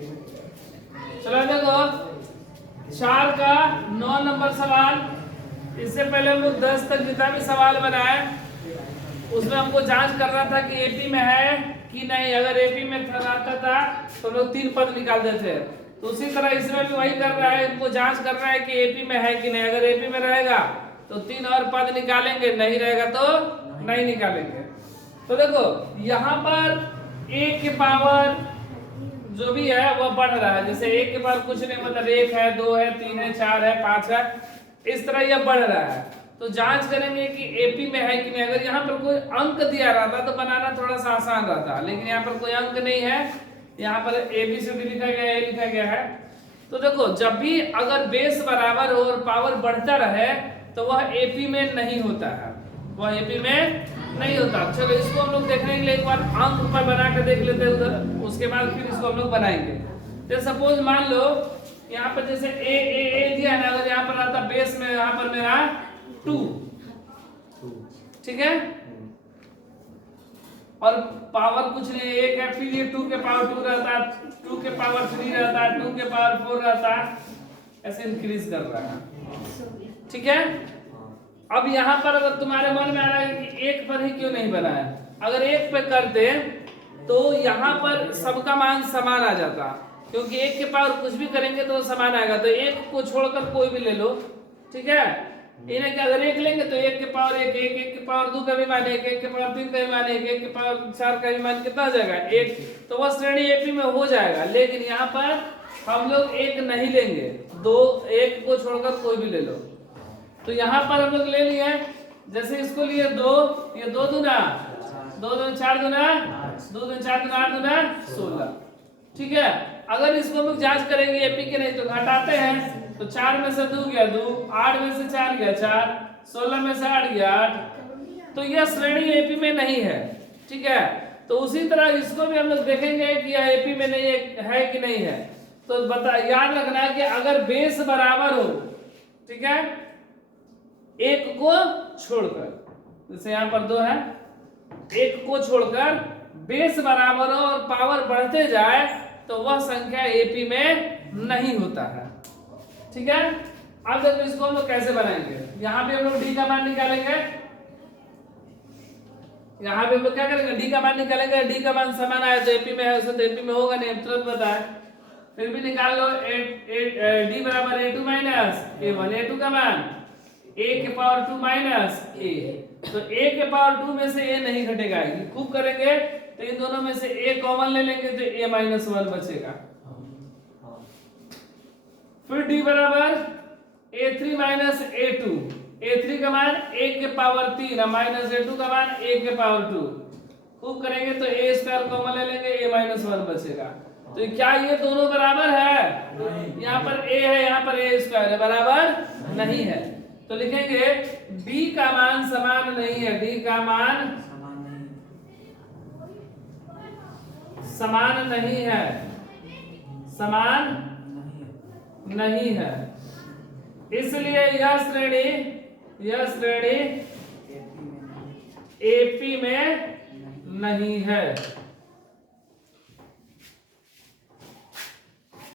चलो देखो 4 का 9 नंबर सवाल। इससे पहले हम लोग 10 तक जितना भी सवाल बनाए उसमें हमको जांच करना था कि एपी में है कि नहीं। अगर एपी में आता था तो हम लोग 3 पद निकाल देते हैं। तो उसी तरह इसमें भी वही कर रहा है, हमको जांच करना है कि एपी में है कि नहीं। अगर एपी में रहेगा तो 3 और पद निकालेंगे, नहीं रहेगा तो नहीं निकालेंगे। तो देखो यहाँ पर a के पावर जो भी है वह बढ़ रहा है। जैसे a के पावर कुछ नहीं, मतलब 1 है, 2 है, 3 है, 4 है, 5 है, इस तरह यह बढ़ रहा है। तो जांच करेंगे कि एपी में है कि नहीं। अगर यहाँ पर कोई अंक दिया रहता तो बनाना थोड़ा सा आसान रहता, लेकिन यहाँ पर कोई अंक नहीं है। यहाँ पर ABCD लिखा गया है, लिखा गया है। तो देखो जब भी अगर बेस बराबर हो और पावर बढ़ता रहे तो वह एपी में नहीं होता है, वह एपी में नहीं होता। चलो इसको हम लोग देखने के लिए एक बार अंक पर बना के देख लेते हैं उधर, उसके बाद फिर इसको हम लोग बनाएंगे। तो सपोज मान लो यहाँ पर जैसे ए दिया है ना, अगर यहाँ पर आता बेस में यहाँ पर मेरा 2, ठीक है, और पावर कुछ नहीं 1 है, फिर ये 2 के पावर 2 रहता है, 2 के पावर 3 रहता है, 2 के पावर 4 रहता है, ऐसे इंक्रीज कर रहा है, ठीक है। अब यहाँ पर अगर तुम्हारे मन में आ रहा है कि 1 पर ही क्यों नहीं बना है, अगर 1 पे करते तो यहाँ पर सबका मान समान आ जाता, क्योंकि 1 के पावर कुछ भी करेंगे तो समान आएगा। तो 1 को छोड़कर कोई भी ले लो, ठीक है। इन्हें कि अगर 1 लेंगे तो 1 के पावर 1, 1 के पावर 2 का भी मान 1, 1 के पावर 3 का भी मान 1, 1 के पावर 4 का भी मान कितना आ जाएगा 1। तो वह श्रेणी एपी में हो जाएगा। लेकिन यहाँ पर हम लोग 1 नहीं लेंगे, 2, 1 को छोड़कर कोई भी ले लो। तो यहाँ पर हम लोग ले लिए, जैसे इसको लिए 2, ये 2 दूना 2 दूना 4 दूना 2 दूना 4 दूना 8 दूना 16, ठीक है। अगर इसको हम लोग जांच करेंगे एपी के नहीं तो घटाते हैं, तो 4 में से 2 गया 2, 8 में से 4 गया 4, 16 में से 8 गया 8। तो यह श्रेणी एपी में नहीं है, ठीक है। तो उसी तरह इसको भी हम लोग देखेंगे कि यह एपी में नहीं है कि नहीं है। तो बता याद रखना है कि अगर बेस बराबर हो, ठीक है, 1 को छोड़कर, जैसे यहाँ पर 2 है, 1 को छोड़कर बेस बराबर हो और पावर बढ़ते जाए तो वह संख्या एपी में नहीं होता है, ठीक है। अब देखो इसको हम लोग कैसे बनाएंगे। यहाँ पे हम लोग डी का मान निकालेंगे, यहाँ पे हम लोग क्या करेंगे, डी का मान निकालेंगे। डी का मान समान आया तो एपी में है, उसे तो एपी में होगा नहीं, तुरंत बताए। फिर भी निकाल लो डी बराबर a2 माइनस a1, a2 का मान a के पावर 2 माइनस a। तो a के पावर 2 में से a नहीं घटेगा, खूब करेंगे तो इन दोनों में से a कॉमन ले लेंगे तो a माइनस 1 बचेगा। फिर d बराबर a3 माइनस a2, a3 का मान a के पावर 3 माइनस a2 का मान a के पावर 2, खूब करेंगे तो a स्क्वायर कॉमन ले लेंगे, a माइनस 1 बचेगा। तो क्या ये दोनों बराबर है? यहाँ पर a है, यहाँ पर a स्क्वायर है, बराबर नहीं है। तो लिखेंगे d का मान समान नहीं है, d का मान समान नहीं है, समान नहीं है। इसलिए यह श्रेणी एपी में नहीं है।